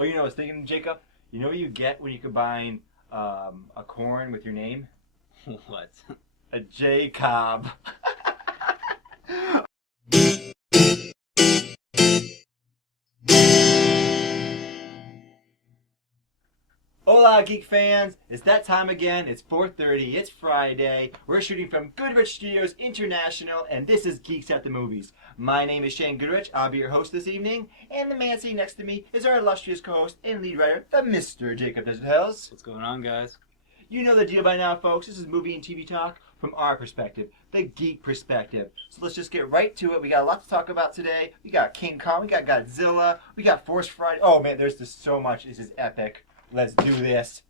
Oh, I was thinking, Jacob, you know what you get when you combine a corn with your name? What? A J-Cob. Hola Geek fans! It's that time again. It's 4:30. It's Friday. We're shooting from Goodrich Studios International, and this is Geeks at the Movies. My name is Shane Goodrich. I'll be your host this evening, and the man sitting next to me is our illustrious co-host and lead writer, the Mr. Jacob Hills. What's going on, guys? You know the deal by now, folks. This is movie and TV talk from our perspective, the geek perspective. So let's just get right to it. We got a lot to talk about today. We got King Kong, we got Godzilla, we got Force Friday. Oh man, there's just so much. This is epic. Let's do this.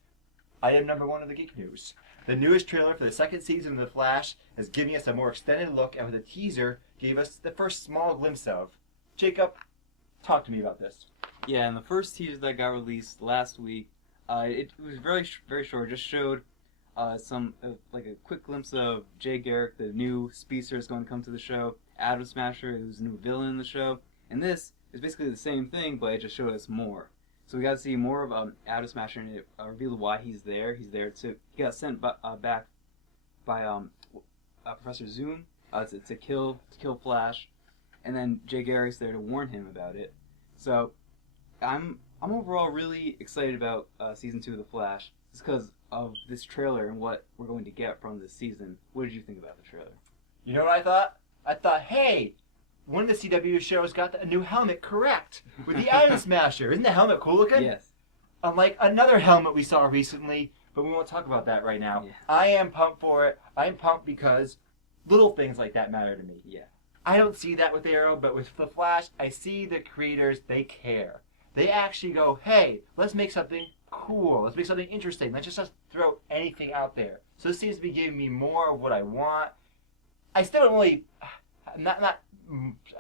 Item number 1 of the geek news. The newest trailer for the second season of The Flash is giving us a more extended look at what the teaser gave us the first small glimpse of. Jacob, talk to me about this. Yeah, and the first teaser that got released last week, it was very short. Just showed some like a quick glimpse of Jay Garrick, the new speedster, is going to come to the show. Atom Smasher, who's a new villain in the show, and this is basically the same thing, but it just showed us more. So we got to see more of Atom Smasher, and it revealed why he's there. He's there to he got sent back by Professor Zoom to kill Flash, and then Jay Garrick's there to warn him about it. So I'm overall really excited about season 2 of The Flash, just because of this trailer and what we're going to get from this season. What did you think about the trailer? You know what I thought? I thought, hey, one of the CW shows got a new helmet correct with the Atom Smasher. Isn't the helmet cool looking? Yes. Unlike another helmet we saw recently, but we won't talk about that right now. Yeah. I am pumped for it. I'm pumped because little things like that matter to me. Yeah. I don't see that with Arrow, but with The Flash, I see the creators, they care. They actually go, hey, let's make something cool. Let's make something interesting. Let's just throw anything out there. So this seems to be giving me more of what I want. I still don't really,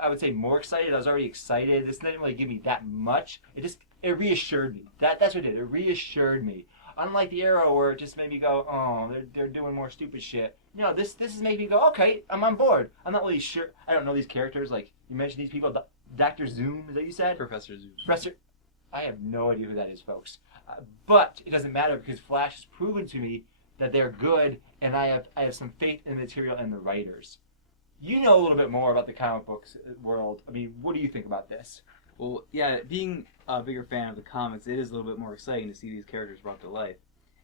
I would say more excited. I was already excited. This didn't really give me that much. It reassured me. That's what it did. It reassured me. Unlike the Arrow, where it just made me go, oh, they're doing more stupid shit. This is making me go, okay, I'm on board. I'm not really sure. I don't know these characters. Like, you mentioned these people. Dr. Zoom, is that what you said? Professor Zoom. I have no idea who that is, folks. But it doesn't matter because Flash has proven to me that they're good, and I have some faith in the material and the writers. You know a little bit more about the comic books world. I mean, what do you think about this? Well, yeah, being a bigger fan of the comics, it is a little bit more exciting to see these characters brought to life.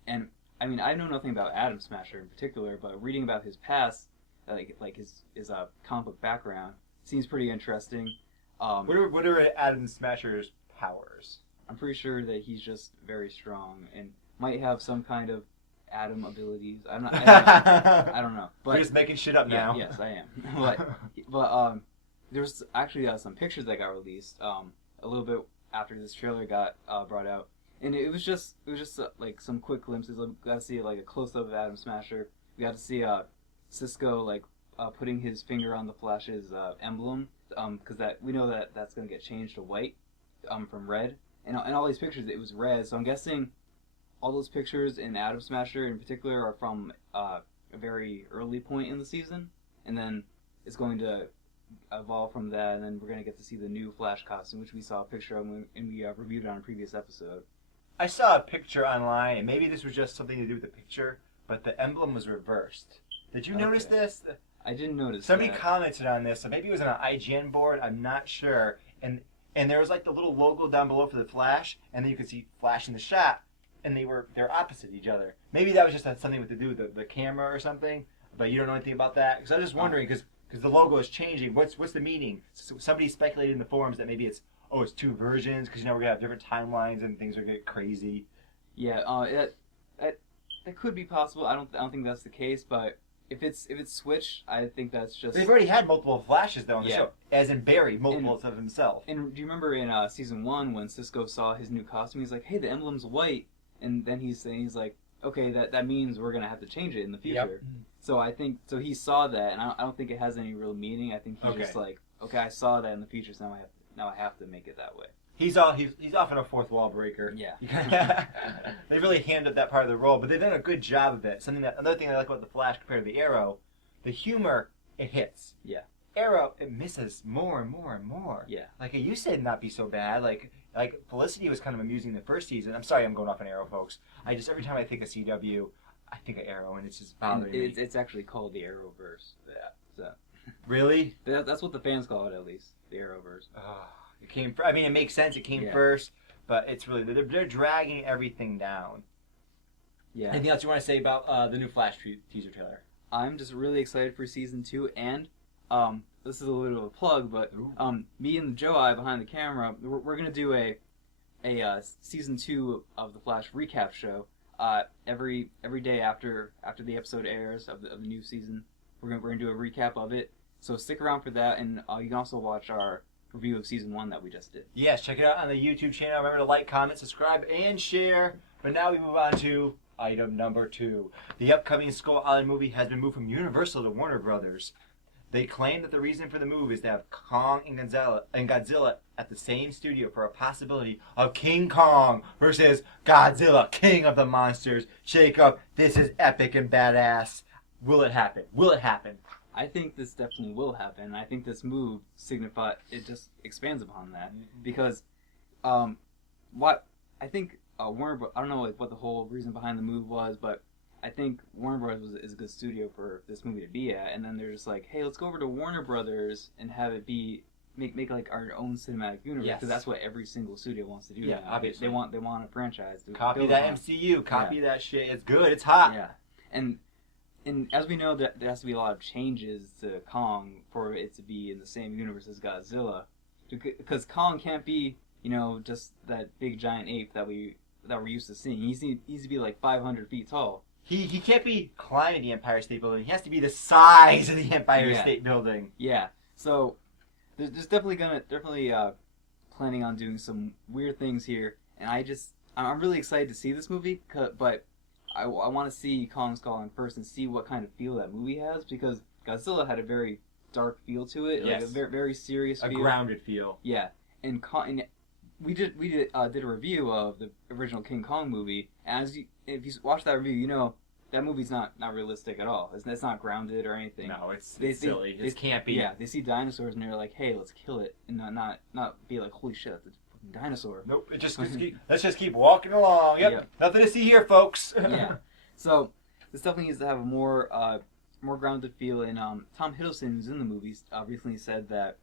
And, I mean, I know nothing about Atom Smasher in particular, but reading about his past, like his comic book background, seems pretty interesting. What are Atom Smasher's powers? I'm pretty sure that he's just very strong and might have some kind of atom abilities. I don't know. But you're just making shit up now. Yes, I am. but there's actually some pictures that got released a little bit after this trailer got brought out, and it was just like some quick glimpses. We got to see like a close up of Atom Smasher. We got to see Cisco putting his finger on the Flash's emblem, because we know that that's gonna get changed to white from red, and all these pictures it was red. So I'm guessing all those pictures in Atom Smasher in particular are from a very early point in the season, and then it's going to evolve from that, and then we're going to get to see the new Flash costume, which we saw a picture of and we reviewed it on a previous episode. I saw a picture online, and maybe this was just something to do with the picture, but the emblem was reversed. Did you notice this? I didn't notice Somebody that. commented on this, so maybe it was on an IGN board, I'm not sure, and there was like the little logo down below for the Flash, and then you could see Flash in the shot, and they're opposite each other. Maybe that was just something to do with the camera or something, but you don't know anything about that? Because I was just wondering, because the logo is changing. What's the meaning? So somebody speculated in the forums that maybe it's two versions, because we're going to have different timelines and things are going to get crazy. Yeah, that could be possible. I don't think that's the case, but if it's switched, I think that's just... They've already had multiple Flashes, though, on the show. As in Barry, multiples of himself. And do you remember in season 1 when Cisco saw his new costume, he's like, hey, the emblem's white. And then he's like, okay, that means we're gonna have to change it in the future. Yep. So I think he saw that, and I don't think it has any real meaning. I think he's just like, okay, I saw that in the future, so now I have to make it that way. He's often a fourth wall breaker. Yeah. They really handled that part of the role, but they've done a good job of it. Another thing I like about the Flash compared to the Arrow, the humor, it hits. Yeah. Arrow, it misses more and more and more. Yeah. Like, it used to not be so bad. Like Like, Felicity was kind of amusing the first season. I'm sorry I'm going off on Arrow, folks. Every time I think of CW, I think of Arrow, and it's just bothering me. It's actually called the Arrowverse. Yeah. So. Really? That's what the fans call it, at least. The Arrowverse. It makes sense. It came first, but it's really they're dragging everything down. Yeah. Anything else you want to say about the new Flash teaser trailer? I'm just really excited for season 2, and this is a little bit of a plug, but me and Joe behind the camera, we're gonna do a season 2 of the Flash recap show. Every day after the episode airs of the new season, we're gonna do a recap of it. So stick around for that, and you can also watch our review of season 1 that we just did. Yes, check it out on the YouTube channel. Remember to like, comment, subscribe, and share. But now we move on to item number 2. The upcoming Skull Island movie has been moved from Universal to Warner Brothers. They claim that the reason for the move is to have Kong and Godzilla at the same studio for a possibility of King Kong versus Godzilla, King of the Monsters. Jacob, this is epic and badass. Will it happen? Will it happen? I think this definitely will happen. I think this move just expands upon that, because I think Warner Bros. I don't know what the whole reason behind the move was, but I think Warner Bros. is a good studio for this movie to be at, and then they're just like, hey, let's go over to Warner Brothers and have it be make like our own cinematic universe, because that's what every single studio wants to do. Yeah, now. Obviously they want a franchise. To copy that MCU, copy that shit. It's good. It's hot. Yeah, and as we know, that there has to be a lot of changes to Kong for it to be in the same universe as Godzilla, because Kong can't be just that big giant ape that we're used to seeing. He needs to be like 500 feet tall. He can't be climbing the Empire State Building. He has to be the size of the Empire State Building. Yeah. So there's definitely planning on doing some weird things here, and I'm really excited to see this movie, but I want to see Kong Skull Island first and see what kind of feel that movie has, because Godzilla had a very dark feel to it, like a very, very serious feel. A grounded feel. Yeah. And we did a review of the original King Kong movie, and if you watch that review, that movie's not realistic at all. It's not grounded or anything. No, it's silly. It can't be. Yeah, they see dinosaurs and they're like, hey, let's kill it, and not be like, holy shit, that's a fucking dinosaur. Nope. Let's just keep walking along. Yep. Nothing to see here, folks. Yeah. So this definitely needs to have a more grounded feel. And Tom Hiddleston, who's in the movies, recently said that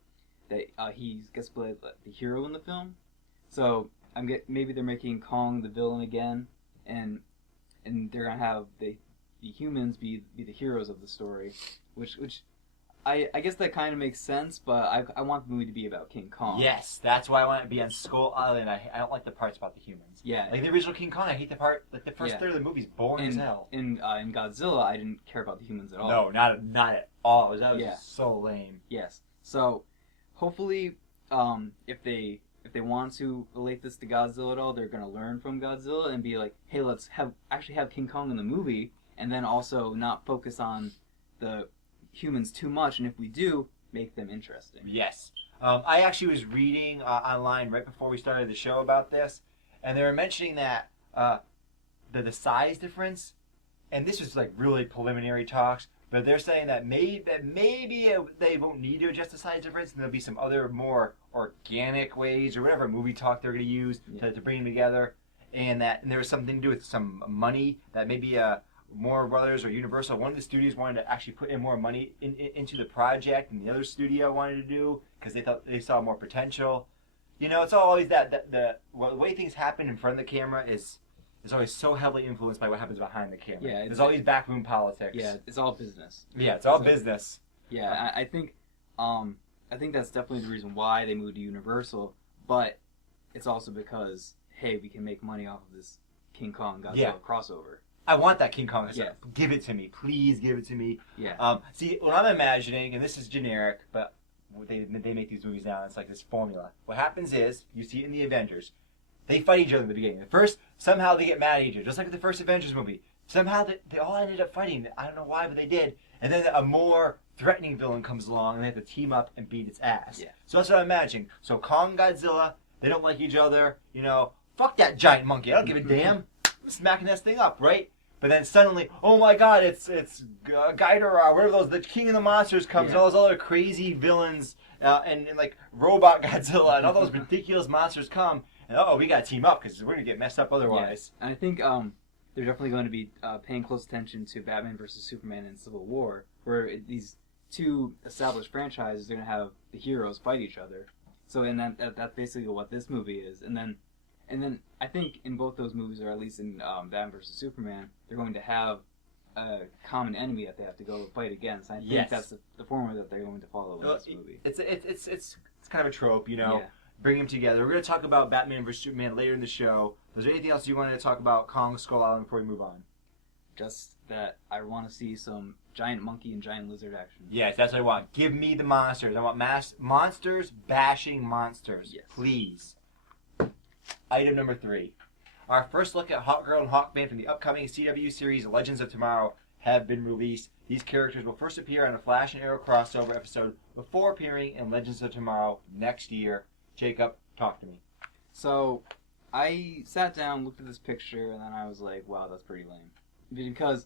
he gets to play the hero in the film. So maybe they're making Kong the villain again, and they're gonna have the humans be the heroes of the story, which I guess that kind of makes sense. But I want the movie to be about King Kong. Yes, that's why I want it to be on Skull Island. I don't like the parts about the humans. Yeah, like the original King Kong, I hate the part like the first third of the movie's boring as hell. In Godzilla, I didn't care about the humans at all. No, not at all. That was just so lame. Yes. So hopefully, if they want to relate this to Godzilla at all, they're going to learn from Godzilla and be like, hey, let's actually have King Kong in the movie, and then also not focus on the humans too much, and if we do, make them interesting. Yes. I actually was reading online right before we started the show about this, and they were mentioning that the size difference, and this was like really preliminary talks, but they're saying that maybe they won't need to adjust the size difference, and there'll be some other more organic ways or whatever movie talk they're going to use to bring them together, and there was something to do with some money that maybe Warner Brothers or Universal, one of the studios wanted to actually put in more money into the project, and the other studio wanted to do because they thought they saw more potential. It's always the way things happen in front of the camera is always so heavily influenced by what happens behind the camera. Yeah, there's always backroom politics. Yeah, it's all business. Yeah, it's all business. Yeah, I think that's definitely the reason why they moved to Universal, but it's also because, hey, we can make money off of this King Kong Godzilla crossover. I want that King Kong. Yeah. Give it to me. Please give it to me. Yeah. See, what I'm imagining, and this is generic, but they make these movies now, and it's like this formula. What happens is, you see it in the Avengers, they fight each other in the beginning. At first, somehow they get mad at each other, just like the first Avengers movie. Somehow they all ended up fighting. I don't know why, but they did. And then a more threatening villain comes along, and they have to team up and beat its ass. Yeah. So that's what I'm imagining. So Kong, Godzilla, they don't like each other. Fuck that giant monkey. I don't give a damn. I'm smacking this thing up, right? But then suddenly, oh my God, it's Ghidorah, whatever the King of the Monsters comes, and all those other crazy villains, and like Robot Godzilla, and all those ridiculous monsters come, And we got to team up because we're going to get messed up otherwise. Yeah. And I think they're definitely going to be paying close attention to Batman versus Superman and Civil War, where these two established franchises are going to have the heroes fight each other. So, and that's basically what this movie is. And then I think in both those movies, or at least in Batman versus Superman, they're going to have a common enemy that they have to go fight against. And I think that's the formula that they're going to follow in this movie. It's kind of a trope, you know. Yeah. Bring them together. We're going to talk about Batman vs. Superman later in the show. Was there anything else you wanted to talk about Kong Skull Island before we move on? Just that I want to see some giant monkey and giant lizard action. Yes, that's what I want. Give me the monsters. I want monsters bashing monsters. Yes. Please. Item number 3. Our first look at Hawkgirl and Hawkman from the upcoming CW series Legends of Tomorrow have been released. These characters will first appear on a Flash and Arrow crossover episode before appearing in Legends of Tomorrow next year. Jacob, talk to me. So, I sat down, looked at this picture, and then I was like, wow, that's pretty lame. Because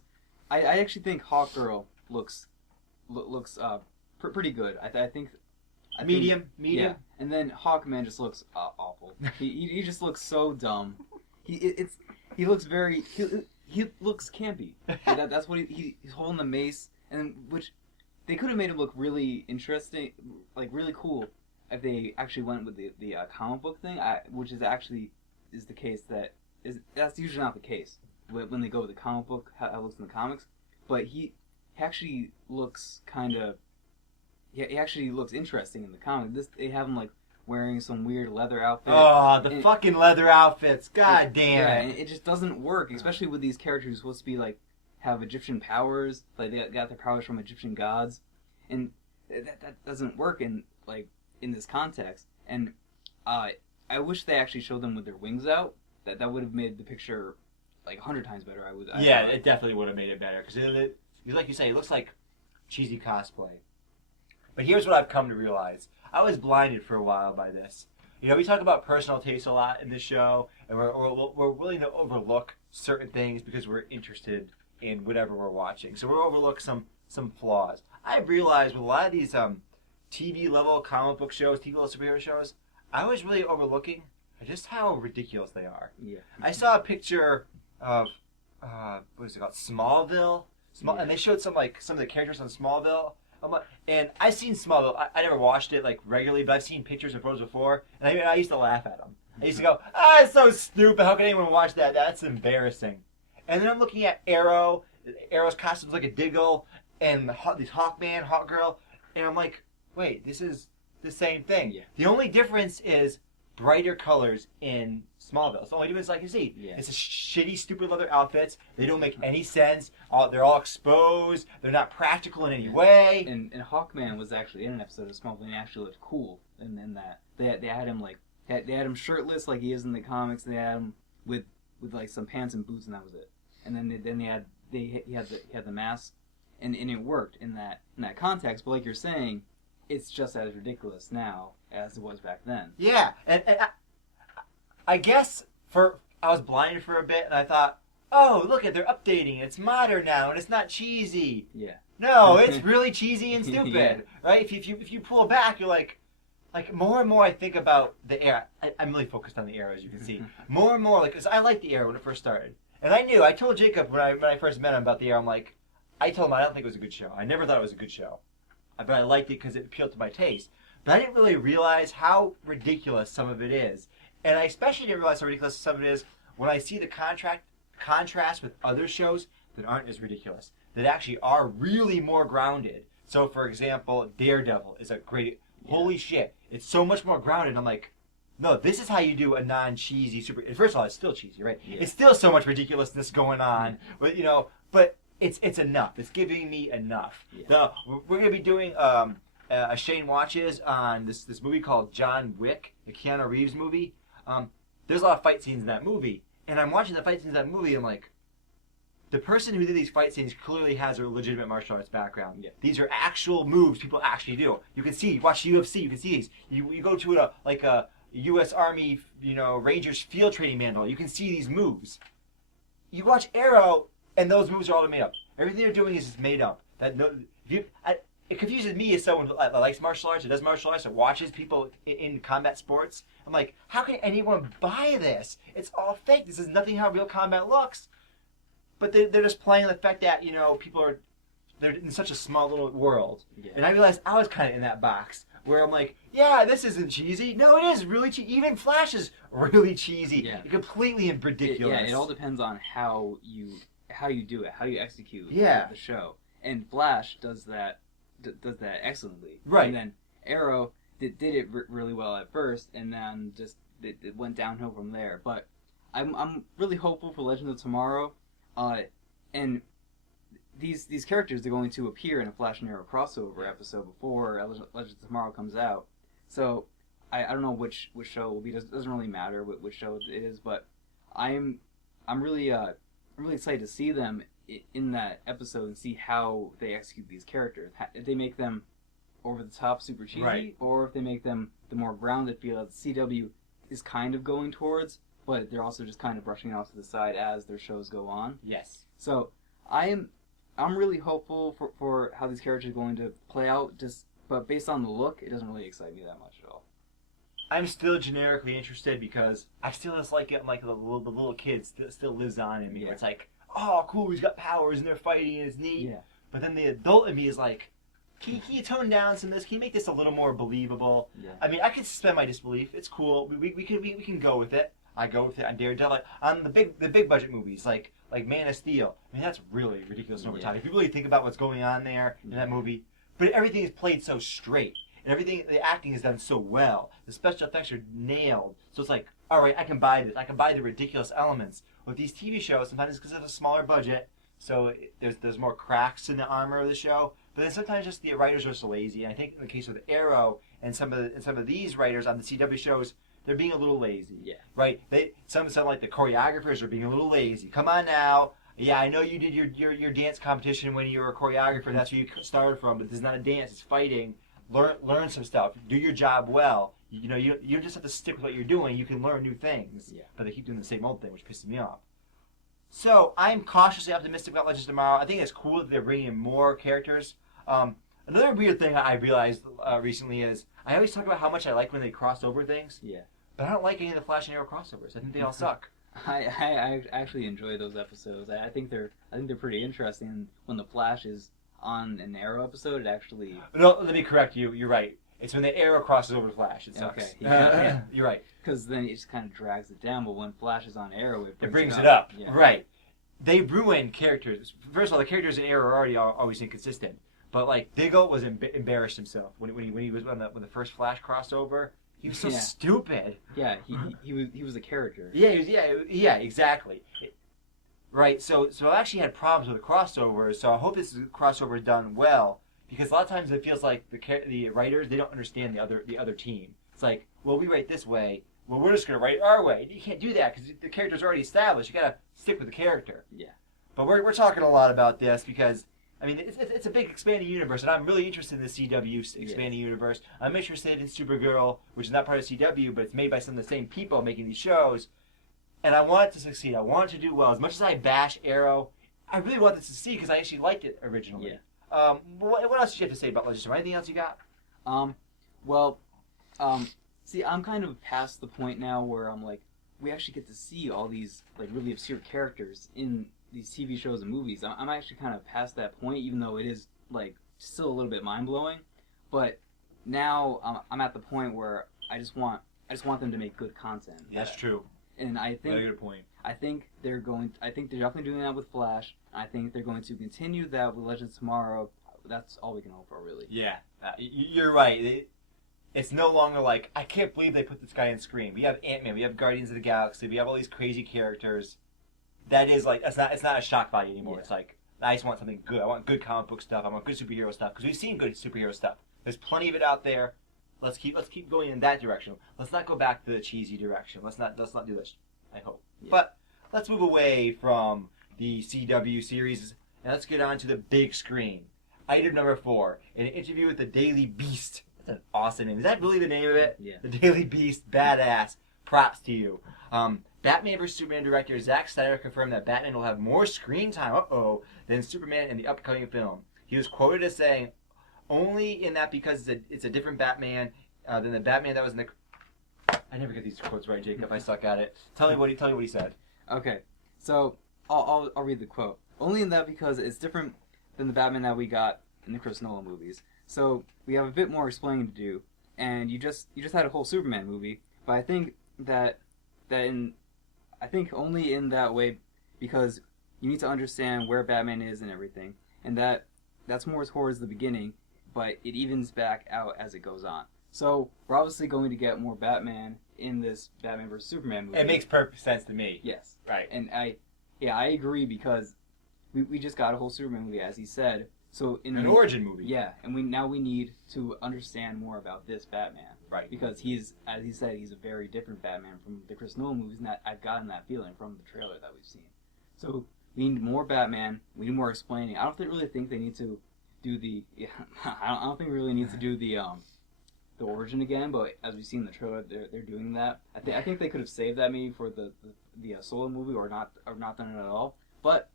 I actually think Hawkgirl looks pretty good. I think... Medium. Yeah. And then Hawkman just looks awful. he just looks so dumb. He looks very... He looks campy. That's what he's holding the mace, and which they could have made him look really interesting, like really cool, if they actually went with the comic book thing, which is the case that's usually not the case when they go with the comic book, how it looks in the comics. But he actually looks he actually looks interesting in the comic. They have him like wearing some weird leather outfit. Oh, the fucking leather outfits! God damn! Yeah, and it just doesn't work, especially with these characters who are supposed to be like have Egyptian powers, like they got their powers from Egyptian gods, and that doesn't work in this context. And I wish they actually showed them with their wings out. That would have made the picture like 100 times better. It definitely would have made it better because like you say, it looks like cheesy cosplay. But here's what I've come to realize. I was blinded for a while by this. You know, we talk about personal taste a lot in this show, and we're willing to overlook certain things because we're interested in whatever we're watching. So we'll overlook some flaws. I've realized with a lot of these TV level comic book shows, TV level superhero shows, I was really overlooking just how ridiculous they are. Yeah. I saw a picture of what is it called, Smallville, and they showed some of the characters on Smallville. And I've seen Smallville. I never watched it regularly, but I've seen pictures and photos before, and I used to laugh at them. I used to go, it's so stupid. How can anyone watch that? That's embarrassing. And then I'm looking at Arrow. Arrow's costume's like a Diggle, and these Hawkman, Hawkgirl, and I'm like, wait, this is the same thing. Yeah. The only difference is brighter colors in Smallville. It's the only difference I can see. Yeah. It's a shitty, stupid leather outfits. They don't make any sense. They're all exposed. They're not practical in any way. And Hawkman was actually in an episode of Smallville, and he actually looked cool in that. They had him they had him shirtless like he is in the comics. And they had him with like some pants and boots, and that was it. And then he had the mask, and it worked in that context. But like you're saying, it's just as ridiculous now as it was back then. Yeah, and I guess I was blinded for a bit, and I thought, oh, look they're updating. It's modern now, and it's not cheesy. Yeah. No, it's really cheesy and stupid, Yeah. right? If you pull back, you're like more and more I think about the Arrow. I'm really focused on the Arrow, as you can see. More and more, because I liked the Arrow when it first started. And I told Jacob when I first met him about the Arrow, I told him I don't think it was a good show. I never thought it was a good show. But I liked it because it appealed to my taste. But I didn't really realize how ridiculous some of it is. And I especially didn't realize how ridiculous some of it is when I see the contrast with other shows that aren't as ridiculous, that actually are really more grounded. So, for example, Daredevil is a great... Yeah. Holy shit. It's so much more grounded. I'm like, no, this is how you do a non-cheesy super... First of all, it's still cheesy, right? Yeah. It's still so much ridiculousness going on. Yeah. But it's enough. It's giving me enough. Yeah. We're going to be doing a Shane Watches on this movie called John Wick, the Keanu Reeves movie. There's a lot of fight scenes in that movie. And I'm watching the fight scenes in that movie, and I'm like, the person who did these fight scenes clearly has a legitimate martial arts background. Yeah. These are actual moves people actually do. You can see, watch UFC, you can see these. You go to a U.S. Army, Rangers field training manual, you can see these moves. You watch Arrow, and those moves are all made up. Everything they're doing is just made up. it confuses me as someone that likes martial arts, or does martial arts, or watches people in combat sports. I'm like, how can anyone buy this? It's all fake. This is nothing how real combat looks. But they're just playing the fact that, you know, they're in such a small little world. Yeah. And I realized I was kind of in that box where I'm like, yeah, this isn't cheesy. No, it is really cheesy. Even Flash is really cheesy. Yeah. Completely ridiculous. It all depends on how you do it, how you execute Yeah. the show. And Flash does that excellently. Right. And then Arrow did it really well at first, and then just it went downhill from there. But I'm really hopeful for Legends of Tomorrow, and these characters are going to appear in a Flash and Arrow crossover episode before Legends of Tomorrow comes out. So I don't know which show it will be. It doesn't really matter which show it is, but I'm really excited to see them in that episode and see how they execute these characters. If they make them over the top, super cheesy, Right. or if they make them the more grounded feel that CW is kind of going towards, but they're also just kind of brushing it off to the side as their shows go on. Yes. So I'm really hopeful for how these characters are going to play out. But based on the look, it doesn't really excite me that much at all. I'm still generically interested because I still just like it. Like the little kid still lives on in me. Yeah. It's like, oh, cool, he's got powers and they're fighting and it's neat. Yeah. But then the adult in me is like, can you tone down some of this? Can you make this a little more believable? Yeah. I mean, I can suspend my disbelief. It's cool. We can go with it. I go with it on Daredevil. Like, on the big budget movies like Man of Steel. I mean, that's really ridiculous over time. If you really think about what's going on there in that movie, but everything is played so straight. And everything, the acting is done so well. The special effects are nailed. So it's like, all right, I can buy this. I can buy the ridiculous elements. With these TV shows, sometimes it's because of a smaller budget, so there's more cracks in the armor of the show. But then sometimes just the writers are so lazy. And I think in the case of Arrow and some of these writers on the CW shows, they're being a little lazy. Yeah. Right? Some like the choreographers are being a little lazy. Come on now. Yeah, I know you did your dance competition when you were a choreographer. That's where you started from. But this is not a dance. It's fighting. Learn some stuff. Do your job well. You know, you just have to stick with what you're doing. You can learn new things. Yeah. But they keep doing the same old thing, which pisses me off. So I'm cautiously optimistic about Legends of Tomorrow. I think it's cool that they're bringing in more characters. Another weird thing I realized recently is I always talk about how much I like when they cross over things. Yeah. But I don't like any of the Flash and Arrow crossovers. I think they all suck. I actually enjoy those episodes. I think they're pretty interesting. And when the Flash is on an Arrow episode, it actually... No, let me correct you. You're right. It's when the Arrow crosses over to Flash. It sucks. Okay. Yeah. You're right. Because then it just kind of drags it down. But when Flash is on Arrow, it brings it up. Yeah. Right. They ruin characters. First of all, the characters in Arrow are already always inconsistent. But like Diggle was embarrassed himself when he was when the first Flash crossed over. He was so stupid. Yeah, he was a character. Yeah, exactly. Right. So I actually had problems with the crossovers. So I hope this crossover is done well, because a lot of times it feels like the writers, they don't understand the other team. It's like, well, we write this way. Well, we're just gonna write it our way. You can't do that because the character's already established. You gotta stick with the character. Yeah. But we're talking a lot about this because, I mean, it's a big expanding universe, and I'm really interested in the CW expanding universe. I'm interested in Supergirl, which is not part of CW, but it's made by some of the same people making these shows. And I want it to succeed. I want it to do well. As much as I bash Arrow, I really want this to succeed because I actually liked it originally. Yeah. What else did you have to say about Legends? Anything else you got? See, I'm kind of past the point now where I'm like, we actually get to see all these like really obscure characters in these TV shows and movies. I'm actually kind of past that point, even though it is like still a little bit mind blowing. But now I'm at the point where I just want them to make good content. That's true. And I think Very good point. I think they're definitely doing that with Flash. I think they're going to continue that with Legends of Tomorrow. That's all we can hope for, really. Yeah, you're right. It's no longer like, I can't believe they put this guy in Scream. We have Ant-Man, we have Guardians of the Galaxy, we have all these crazy characters. That is like, it's not a shock value anymore. Yeah. It's like, I just want something good. I want good comic book stuff. I want good superhero stuff, because we've seen good superhero stuff. There's plenty of it out there. Let's keep going in that direction. Let's not go back to the cheesy direction. Let's not do this, I hope. Yeah. But let's move away from the CW series and let's get on to the big screen. Item number 4, an interview with the Daily Beast. That's an awesome name. Is that really the name of it? Yeah. The Daily Beast, badass. Props to you. Batman vs. Superman director Zack Snyder confirmed that Batman will have more screen time, than Superman in the upcoming film. He was quoted as saying, only in that because it's a different Batman than the Batman that was in the. I never get these quotes right, Jacob. I suck at it. Tell me what he said. Okay, so I'll read the quote. Only in that because it's different than the Batman that we got in the Chris Nolan movies. So we have a bit more explaining to do, and you just had a whole Superman movie. But I think I think only in that way, because you need to understand where Batman is and everything, and that's more towards the beginning, but it evens back out as it goes on. So we're obviously going to get more Batman in this Batman vs Superman movie. It makes perfect sense to me. Yes. Right. And I agree because we just got a whole Superman movie, as he said. So in an origin movie. Yeah, and we need to understand more about this Batman. Right. Because he's, as he said, he's a very different Batman from the Chris Nolan movies, and I've gotten that feeling from the trailer that we've seen. So we need more Batman. We need more explaining. I don't really think they need to do the. Yeah, I don't think we really need to do the origin again. But as we see in the trailer, they're doing that. I think they could have saved that maybe for the solo movie or not done it at all. But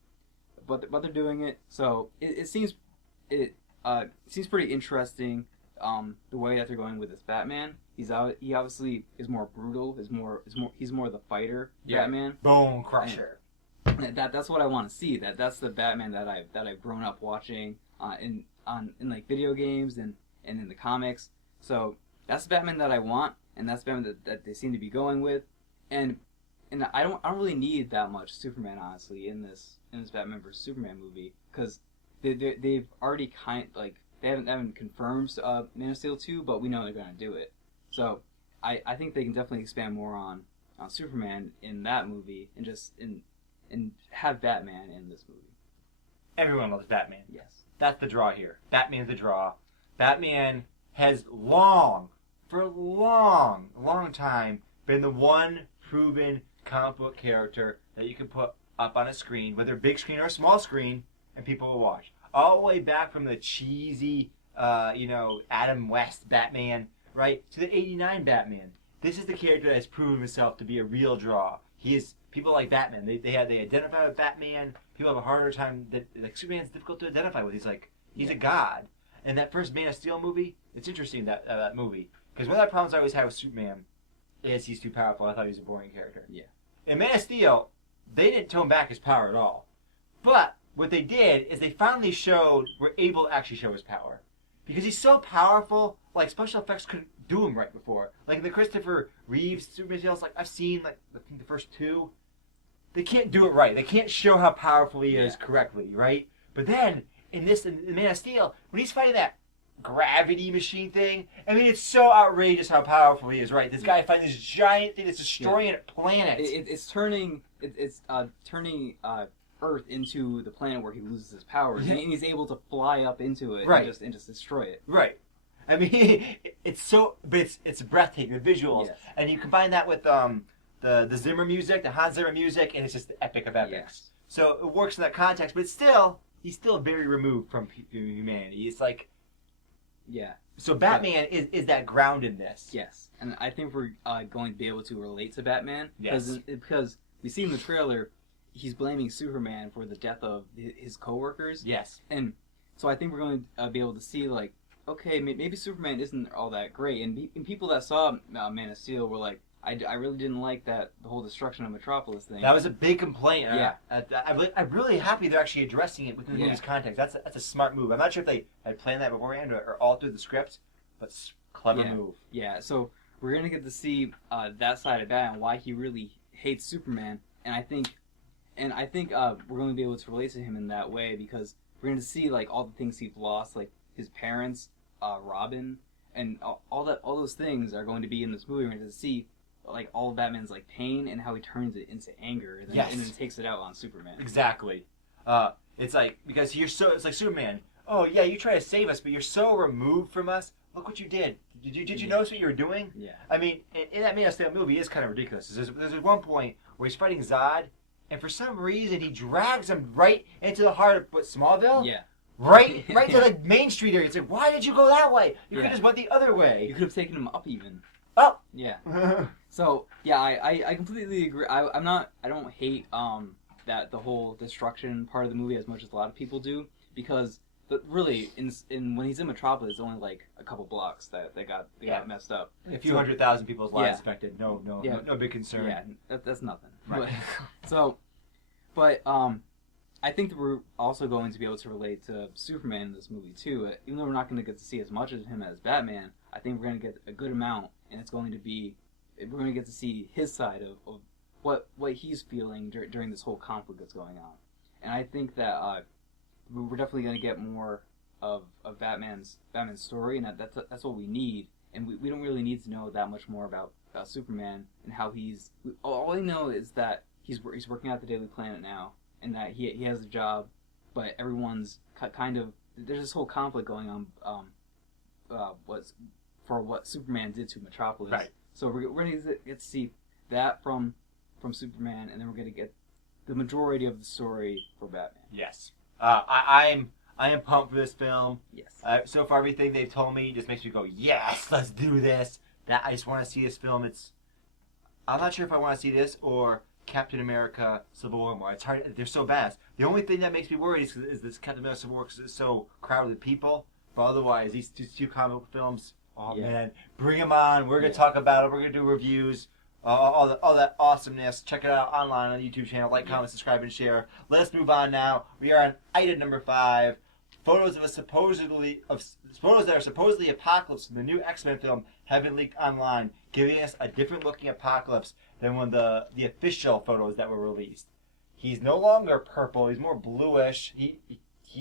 they're doing it. So it seems pretty interesting. The way that they're going with this Batman, he obviously is more brutal. He's more the fighter Batman. Bone crusher. And that's what I want to see. That's the Batman that I've grown up watching in like video games and in the comics. So that's the Batman that I want, and that's the Batman that they seem to be going with. And I don't really need that much Superman, honestly, in this Batman vs Superman movie, because they've already they haven't confirmed Man of Steel 2, but we know they're gonna do it. So I think they can definitely expand more on Superman in that movie and have Batman in this movie. Everyone loves Batman. Yes. That's the draw here. Batman's the draw. Batman has for a long time, been the one proven comic book character that you can put up on a screen, whether big screen or small screen, and people will watch. All the way back from the cheesy, Adam West Batman, right, to the '89 Batman. This is the character that has proven himself to be a real draw. People like Batman. They identify with Batman. People have a harder time. Superman's difficult to identify with. He's a god. And that first Man of Steel movie, it's interesting that movie, because one of the problems I always had with Superman is he's too powerful. I thought he was a boring character. Yeah. In Man of Steel, they didn't tone back his power at all, but what they did is they finally were able to actually show his power. Because he's so powerful, like, special effects couldn't do him right before. Like, in the Christopher Reeves Superman tales, like, I've seen, I think the first two, they can't do it right. They can't show how powerful he is correctly, right? But then, in Man of Steel, when he's fighting that gravity machine thing, I mean, it's so outrageous how powerful he is, right? This guy fighting this giant thing that's destroying planets. It's turning Earth into the planet where he loses his powers, and he's able to fly up into it and just destroy it. Right. I mean, it's breathtaking, the visuals, and you combine that with the Zimmer music, the Hans Zimmer music, and it's just the epic of epics. Yes. So it works in that context, but he's still very removed from humanity. It's like, So Batman is that groundedness. Yes, and I think we're going to be able to relate to Batman because we see in the trailer he's blaming Superman for the death of his coworkers. Yes. And so I think we're going to be able to see, like, okay, maybe Superman isn't all that great. And people that saw Man of Steel were like, I really didn't like the whole destruction of Metropolis thing. That was a big complaint. Yeah. I'm really happy they're actually addressing it within the movie's context. That's a smart move. I'm not sure if they had planned that beforehand or altered the script, but clever move. Yeah, so we're going to get to see that side of Batman, why he really hates Superman. And I think we're going to be able to relate to him in that way, because we're going to see, like, all the things he's lost, like his parents, Robin, and all those things are going to be in this movie. We're going to see, like, all of Batman's, like, pain and how he turns it into anger and then takes it out on Superman. Exactly. It's like, because it's like Superman. Oh yeah, you try to save us, but you're so removed from us. Look what you did. Did you notice what you were doing? Yeah. I mean, in that Man of Steel movie, it's kind of ridiculous. There's one point where he's fighting Zod, and for some reason he drags him right into the heart of Smallville. Yeah. Right to the Main Street area. It's like, why did you go that way? You could have just went the other way. You could have taken him up even. Oh. Yeah. So yeah, I completely agree. I don't hate that the whole destruction part of the movie as much as a lot of people do, because but really, in when he's in Metropolis, it's only like a couple blocks that got messed up. A few 100,000 people's lives Yeah. affected. No big concern. Yeah, that's nothing. Right. But I think that we're also going to be able to relate to Superman in this movie too. Even though we're not going to get to see as much of him as Batman, I think we're going to get a good amount, and we're going to get to see his side of what he's feeling during this whole conflict that's going on. And I think that we're definitely going to get more of Batman's story, and that's what we need. And we don't really need to know that much more about Superman and how all I know is that he's working at the Daily Planet now, and that he has a job, but everyone's kind of, there's this whole conflict going on what Superman did to Metropolis. Right. So we're going to get to see that from Superman, and then we're going to get the majority of the story for Batman. Yes. I am pumped for this film. Yes. So far, everything they've told me just makes me go, yes, let's do this. I just want to see this film. I'm not sure if I want to see this or Captain America Civil War more. It's hard. They're so vast. The only thing that makes me worried is this Captain America Civil War because it's so crowded with people. But otherwise, these two comic book films, man, bring them on. We're going to talk about it. We're going to do reviews. All that awesomeness. Check it out online on the YouTube channel. Like, comment, subscribe, and share. Let's move on now. We are on item number 5. Photos that are supposedly Apocalypse from the new X-Men film have been leaked online, giving us a different looking Apocalypse than one of the official photos that were released. He's no longer purple. He's more bluish. He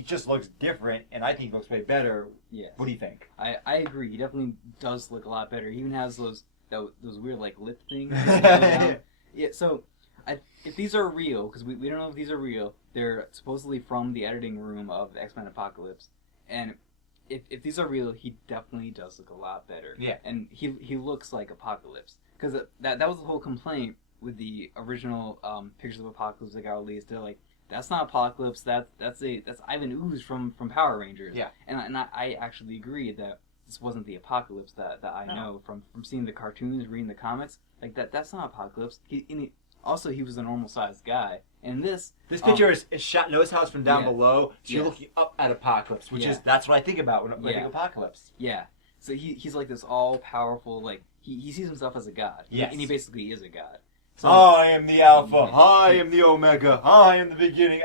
just looks different, and I think he looks way better. Yes. What do you think? I agree. He definitely does look a lot better. He even has those weird like lip things. Yeah. So, if these are real, because we don't know if these are real, they're supposedly from the editing room of X-Men Apocalypse, and if these are real, he definitely does look a lot better. Yeah. And he looks like Apocalypse, because that was the whole complaint with the original pictures of Apocalypse that got released. They're like, that's not Apocalypse. That's Ivan Ooze from Power Rangers. Yeah. And I actually agree that this wasn't the Apocalypse that I know from seeing the cartoons, reading the comics. Like that's not Apocalypse. Also, he was a normal sized guy. And this picture is shot. Notice how it's from down below. So you're Yeah. looking up at Apocalypse, which is that's what I think about when I think Apocalypse. Yeah. So he's like this all powerful, like he sees himself as a god. Yes. And he basically is a god. So, I am the Alpha. I am the Omega. I am the beginning.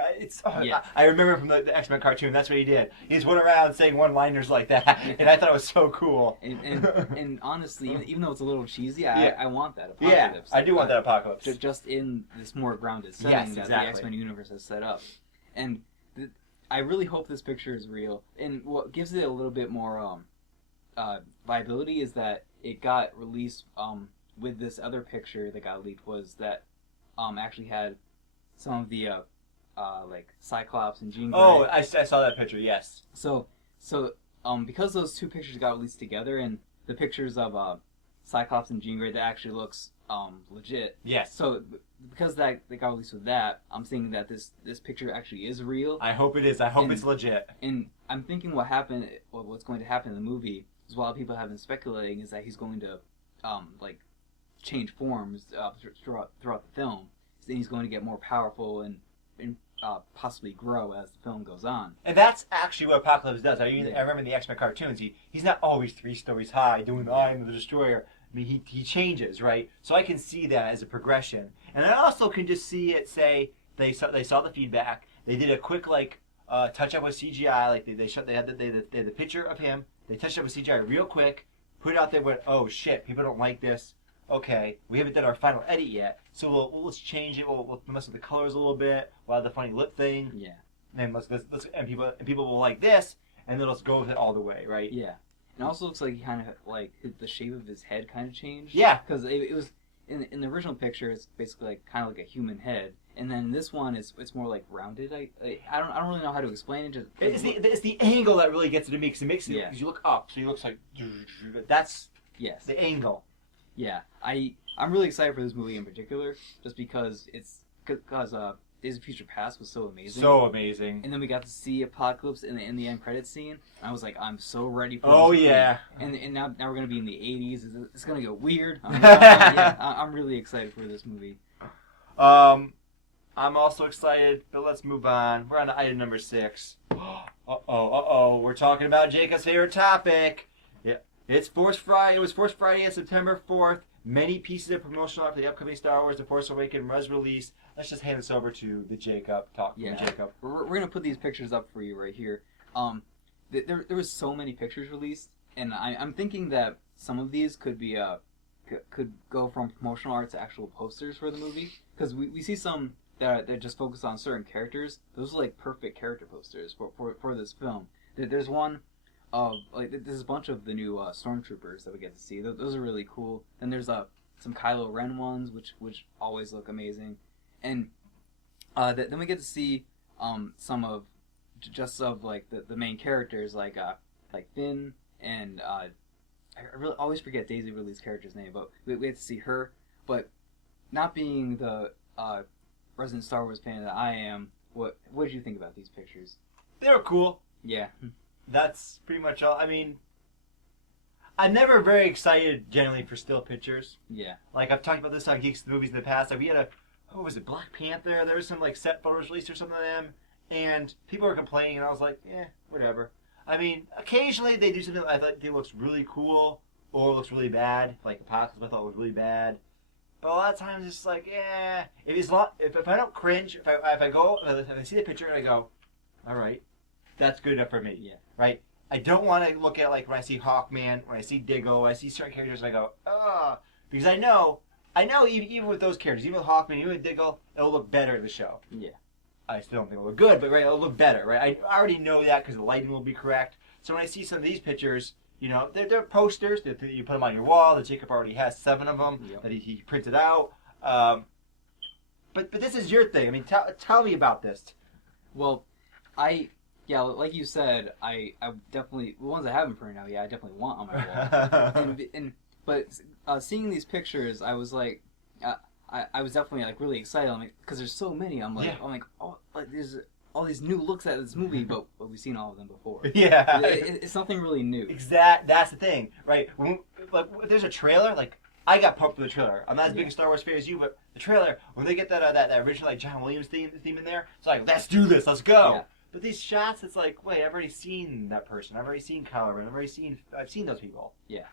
I remember from the X-Men cartoon. That's what he did. He just went around saying one-liners like that, and I thought it was so cool. And honestly, even though it's a little cheesy, I want that Apocalypse. Yeah, I do want that Apocalypse. Just in this more grounded setting that the X-Men universe has set up. And I really hope this picture is real. And what gives it a little bit more viability is that it got released with this other picture that got leaked, was that actually had some of the like Cyclops and Jean Grey. Oh, I saw that picture. Yes. So because those two pictures got released together, and the pictures of Cyclops and Jean Grey, that actually looks legit. Yes. So because they got released with that, I'm thinking that this picture actually is real. I hope it is. I hope it's legit. And I'm thinking what's going to happen in the movie is, what a lot of people have been speculating, is that he's going to like change forms throughout the film. So he's going to get more powerful and possibly grow as the film goes on. And that's actually what Apocalypse does. I remember in the X-Men cartoons, he's not always 3 stories high doing the I am the Destroyer. I mean, he changes, right? So I can see that as a progression. And I also can just see it, say, they saw the feedback. They did a quick, like, touch-up with CGI. Like, they had the picture of him. They touched up with CGI real quick, put it out there, went, oh, shit, people don't like this. Okay, we haven't done our final edit yet, so let's change it. We'll mess with the colors a little bit. We'll have the funny lip thing. Yeah. And people will like this, and then let's go with it all the way, right? Yeah. And it also looks like he kind of, like, the shape of his head kind of changed. Yeah. Because it was, in the original picture, it's basically like kind of like a human head. And then this one, it's more like rounded. I don't really know how to explain it. It's the angle that really gets it to me, because because you look up, so he looks like, that's the angle. Yeah, I'm really excited for this movie in particular, just because Days of Future Past was so amazing. So amazing. And then we got to see Apocalypse in the end credits scene. I was like, I'm so ready for this movie. Yeah. And now we're gonna be in the 80s. It's gonna go weird. I'm really excited for this movie. I'm also excited, but let's move on. We're on to item number 6. We're talking about Jacob's favorite topic. Yeah, it's Force Friday. It was Force Friday on September 4th. Many pieces of promotional art for the upcoming Star Wars The Force Awakens was released. Let's just hand this over to the Jacob. Jacob. We're gonna put these pictures up for you right here. There was so many pictures released, and I'm thinking that some of these could be could go from promotional art to actual posters for the movie, because we see some that just focus on certain characters. Those are like perfect character posters for this film. There's one of there's a bunch of the new stormtroopers that we get to see. Those are really cool. And there's some Kylo Ren ones which always look amazing. And then we get to see some of like the main characters like Finn and I really always forget Daisy Ridley's character's name, but we had to see her. But not being the resident Star Wars fan that I am, what did you think about these pictures? They were cool. Yeah. That's pretty much all. I mean, I'm never very excited generally for still pictures. Yeah. Like I've talked about this on Geeks Movies in the past. Like we had what was it, Black Panther? There was some like set photos released or something of them, and people were complaining, and I was like, whatever. I mean, occasionally they do something that I thought looks really cool or looks really bad. Like Apocalypse, I thought was really bad. But a lot of times it's like, if I don't cringe, if I see the picture and I go, all right, that's good enough for me. Yeah. Right? I don't want to look at like when I see Hawkman, when I see Diggle, when I see certain characters and I go, ugh. Because I know even with those characters, even with Hawkman, even with Diggle, it'll look better in the show. Yeah. I still don't think it'll look good, but it'll look better, right? I already know that because the lighting will be correct. So when I see some of these pictures, they're posters that you put them on your wall. That Jacob already has 7 of them that he printed out. But this is your thing. I mean, tell me about this. Well, like you said, I definitely, the ones I haven't printed out, I definitely want on my wall. But seeing these pictures, I was like, I was definitely like really excited. I'm like, because there's so many. I'm like, there's all these new looks at this movie, but we've seen all of them before. Yeah, it's nothing really new. That's the thing, right? If there's a trailer, like I got pumped with the trailer. I'm not as big a Star Wars fan as you, but the trailer when they get that original like John Williams theme in there, it's like let's do this, let's go. Yeah. But these shots, it's like, wait, I've already seen that person. I've already seen Kylo Ren. I've seen those people. Yeah,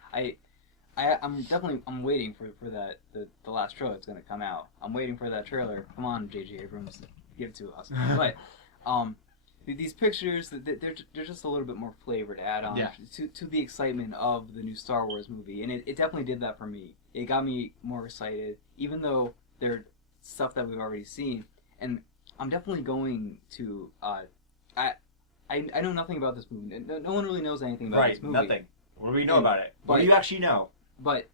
I'm waiting for that the last trailer that's gonna come out. I'm waiting for that trailer. Come on, J.J. Abrams, give it to us. But these pictures, they're just a little bit more flavor to add on to the excitement of the new Star Wars movie, and it definitely did that for me. It got me more excited, even though they're stuff that we've already seen. And I'm definitely going to. I know nothing about this movie. No one really knows anything about this movie. Nothing. What do we know about it? What do you actually know? But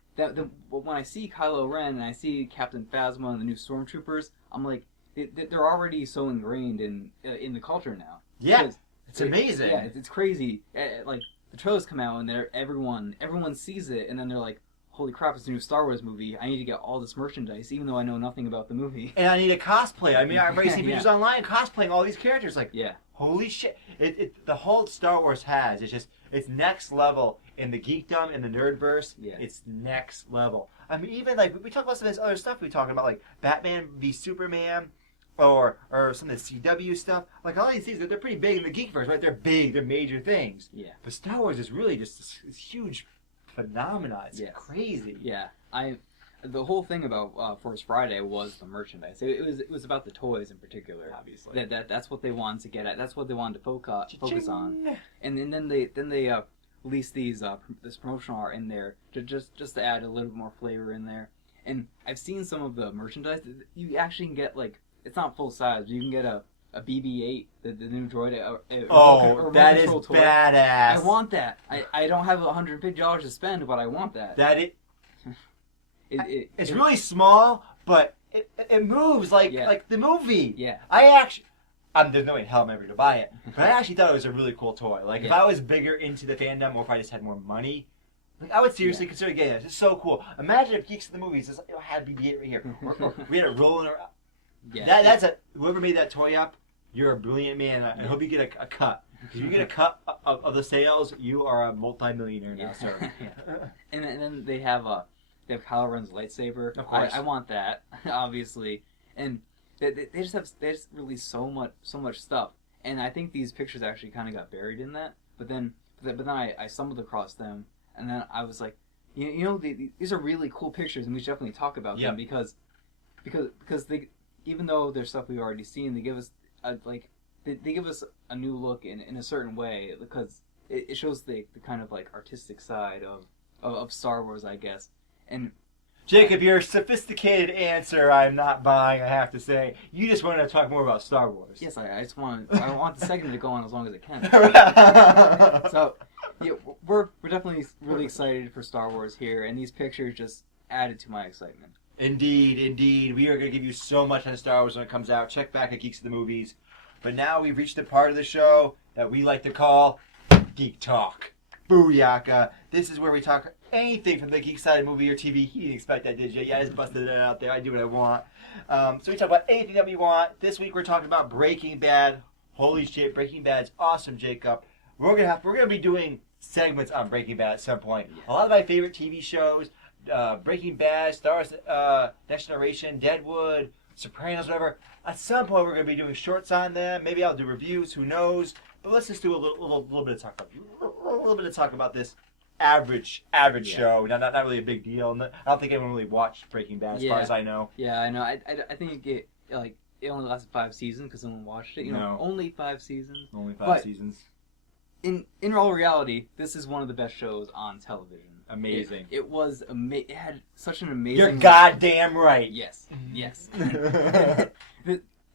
when I see Kylo Ren and I see Captain Phasma and the new Stormtroopers, I'm like, they're already so ingrained in the culture now. Yeah, it's amazing. Yeah, it's crazy. Like the trailers come out and everyone sees it, and then they're like, holy crap, it's a new Star Wars movie. I need to get all this merchandise, even though I know nothing about the movie. And I need a cosplay. I mean, I've already seen videos online cosplaying all these characters. Like, yeah. Holy shit. The whole Star Wars has, it's next level in the geekdom, in the nerdverse. Yeah. It's next level. I mean, even like, we talk about some of this other stuff we talking about, like Batman v Superman, or some of the CW stuff. Like, all these things, they're pretty big in the geekverse, right? They're big, they're major things. Yeah. But Star Wars is really just this huge phenomenon. It's crazy. Yeah. The whole thing about Force Friday was the merchandise. It was about the toys in particular. Obviously. That's what they wanted to get at. That's what they wanted to focus on. And then they released this promotional art in there just to add a little bit more flavor in there. And I've seen some of the merchandise. You actually can get like, it's not full size, but you can get a BB-8, the new droid. That is toy. Badass. I want that. I don't have $150 to spend, but I want that. It's really small, but it moves like the movie. Yeah. There's no way in hell I'm ever to buy it, but I actually thought it was a really cool toy. Like if I was bigger into the fandom, or if I just had more money, like I would seriously consider getting it. It's so cool. Imagine if Geeks of the Movies just had BB-8 right here, or we had it rolling around. Yeah. Whoever made that toy up, you're a brilliant man. I hope you get a cut. If you get a cut of the sales, you are a multi-millionaire now, sir. And then they have Kylo Ren's lightsaber. Of course. I want that, obviously. And they just release so much stuff. and I think these pictures actually kind of got buried in that. But then I stumbled across them, and then I was like, these are really cool pictures, and we should definitely talk about them because they, even though they're stuff we've already seen, they give us they give us a new look in a certain way, because it shows the kind of like artistic side of Star Wars, I guess. And Jacob, your sophisticated answer I'm not buying, I have to say. You just wanted to talk more about Star Wars. Yes, I want the segment to go on as long as it can. So, yeah, we're definitely really excited for Star Wars here, and these pictures just added to my excitement. Indeed. We are going to give you so much on Star Wars when it comes out. Check back at Geeks of the Movies. But now we've reached the part of the show that we like to call Geek Talk. Booyaka. This is where we talk anything from the geek side of movie or TV. You didn't expect that, did you? Yeah, I just busted it out there. I do what I want. So we talk about anything that we want. This week we're talking about Breaking Bad. Holy shit, Breaking Bad's awesome, Jacob. We're gonna be doing segments on Breaking Bad at some point. Yes. A lot of my favorite TV shows, Breaking Bad, Star Wars, Next Generation, Deadwood, Sopranos, whatever. At some point we're gonna be doing shorts on them. Maybe I'll do reviews. Who knows? But let's just do a little bit of talk about this average show. Not really a big deal. I don't think anyone really watched Breaking Bad as far as I know. Yeah, I know. I think it only lasted 5 seasons because someone watched it. Only 5 seasons. Only 5 seasons. In all reality, this is one of the best shows on television. Amazing. It was it had such an amazing. You're goddamn right. Yes.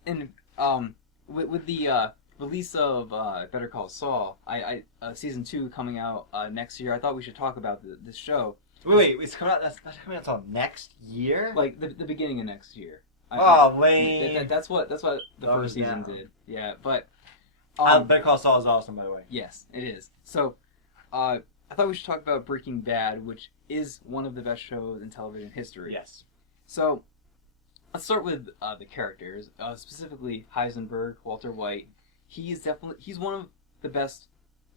And with the release of Better Call Saul, season 2 coming out next year, I thought we should talk about this show. Wait, it's coming out. That's coming out until next year. Like the beginning of next year. Lame. That's what the first season did. Yeah, but Better Call Saul is awesome, by the way. Yes, it is. So, I thought we should talk about Breaking Bad, which is one of the best shows in television history. Yes. So, let's start with the characters, specifically Heisenberg, Walter White. He's one of the best,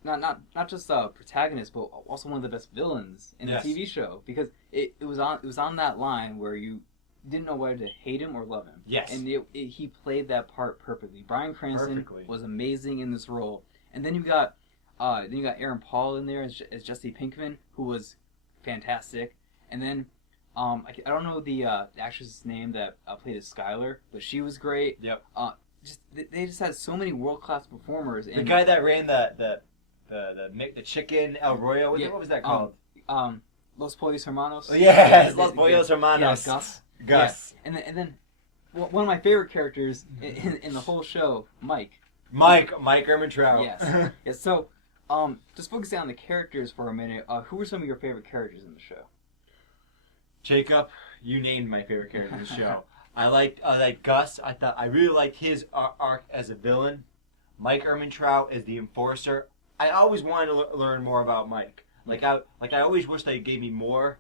not just protagonists, but also one of the best villains in the TV show, because it was on that line where you didn't know whether to hate him or love him. Yes. And he played that part perfectly. Bryan Cranston was amazing in this role. And then you got Aaron Paul in there as Jesse Pinkman, who was fantastic. And then I don't know the actress's name that played as Skylar, but she was great. Yep. They just had so many world-class performers. The guy that ran the chicken El Royo, what was that called? Los Pollos Hermanos. Yes, Los Pollos Hermanos. Yeah, Gus. Yeah. And then one of my favorite characters in the whole show, Mike Ehrmantraut. Yes. Yes. So, just focusing on the characters for a minute. Who were some of your favorite characters in the show? Jacob, you named my favorite character in the show. I liked Gus. I really liked his arc as a villain. Mike Ehrmantraut as the enforcer. I always wanted to learn more about Mike. I always wish they gave me more.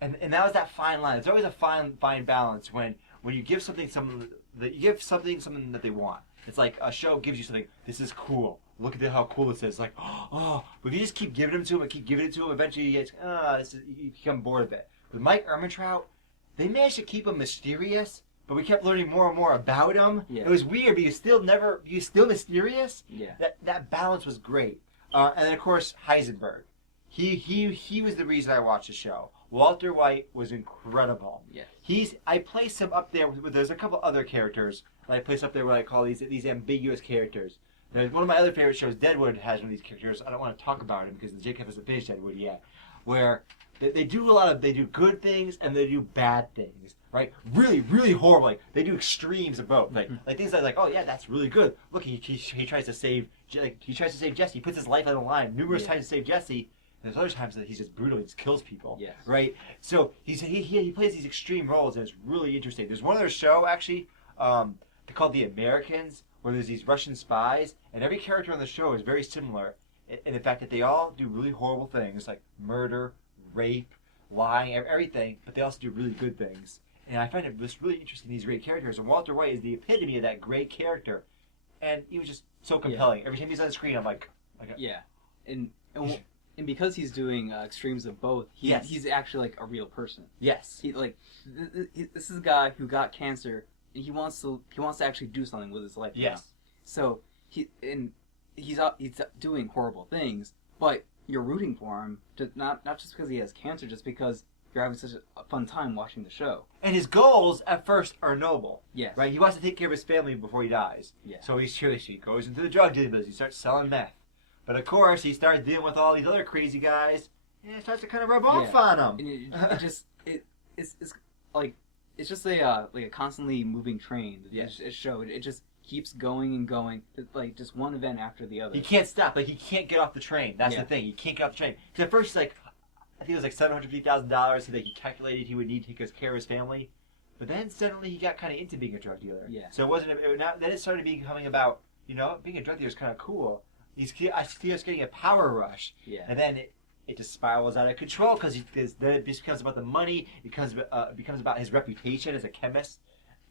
And that was that fine line. There's always a fine balance when you give something something that they want. It's like a show gives you something. This is cool. Look at how cool this is. Like, but if you just keep giving it to him, eventually you become bored of it. With Mike Ehrmantraut, they managed to keep him mysterious, but we kept learning more and more about him. Yeah. It was weird, but he was still mysterious. Yeah. That balance was great. And then of course Heisenberg. He was the reason I watched the show. Walter White was incredible. Yes. I place him up there with there's a couple other characters that I place up there what I call these ambiguous characters. One of my other favorite shows, Deadwood, has one of these characters. I don't want to talk about him because Jacob hasn't finished Deadwood yet. Where they do good things and they do bad things, right? Really, really horrible. Like they do extremes of both. Like things like, oh yeah, that's really good. Look, he tries to save Jesse. He puts his life on the line numerous times to save Jesse. And there's other times that he's just brutal. He just kills people. Yes. Right. So he plays these extreme roles, and it's really interesting. There's one other show actually, they're called The Americans, where there's these Russian spies, and every character on the show is very similar in the fact that they all do really horrible things like murder, rape, lying, everything, but they also do really good things. And I find it just really interesting, these great characters. And Walter White is the epitome of that great character. And he was just so compelling. Every time he's on the screen, I'm like yeah. And because he's doing extremes of both, he's actually like a real person. Yes. This is a guy who got cancer, and he wants to actually do something with his life. Yes. Now. So he's doing horrible things, but you're rooting for him, not just because he has cancer, just because you're having such a fun time watching the show. And his goals at first are noble. Yes. Right? He wants to take care of his family before he dies. Yeah. So he goes into the drug dealing business. He starts selling meth. But of course, he starts dealing with all these other crazy guys, and it starts to kind of rub off on him. And it's like it's just a constantly moving train. Yes. It show. It just keeps going and going. It's like just one event after the other. He can't stop. Like, he can't get off the train. That's Yeah. the thing. He can't get off the train. Because at first, he's like, I think it was like $750,000 that he calculated he would need to take care of his family. But then suddenly he got kind of into being a drug dealer. Yeah. So it wasn't. Then it started becoming about, being a drug dealer is kind of cool. I see us getting a power rush. Yeah. And then it just spirals out of control because then it just becomes about the money. It becomes about his reputation as a chemist.